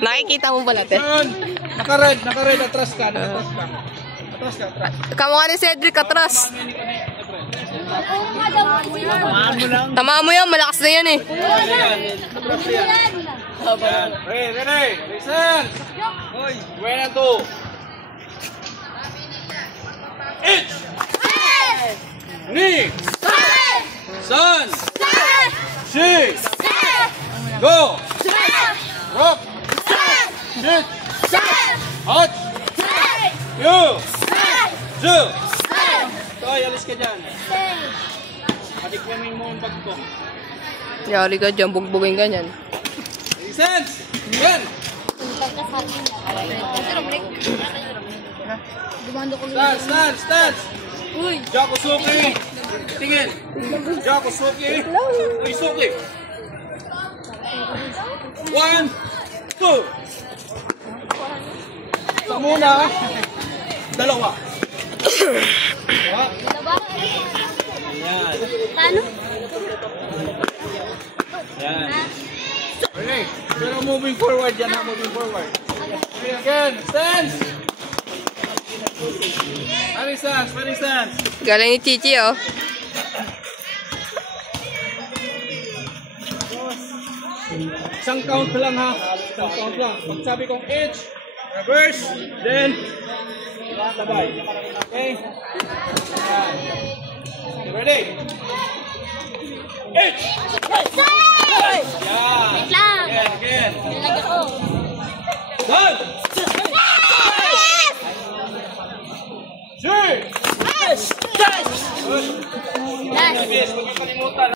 Nakikita mo pala, te. Naka-red, atras ka. Atras ka. Kamukha ni Cedric, atras. Tamaan mo yan, malakas na yan eh. Atras yan. Ready. Listen. 1 and 2. Each. Knee. Sun. She. Go. Rock. Sit. Hot. You. Ju. Toy, alis ka dyan. Patikyamin mo yung bag ko. Yari ka dyan, bugbugin ka dyan. License! Yan! Stance! Uy! Joko Suki! Tingin! Joko Suki! Uy, Suki! 1, 2! Sa muna! Dalawa! Yan! Paano? Yan! Okay, pero moving forward yan ha, moving forward. Okay, again, stance! Funny stance! Galing ni Chichi, oh. Isang count lang ha. Isang count lang. Pag sabi kong H, reverse, then sabay. Okay? Yan. Ready? H! Yan. Wait lang. Again. Nilag ako. Done! G! Yes! Good. Huwag kang kalimutan.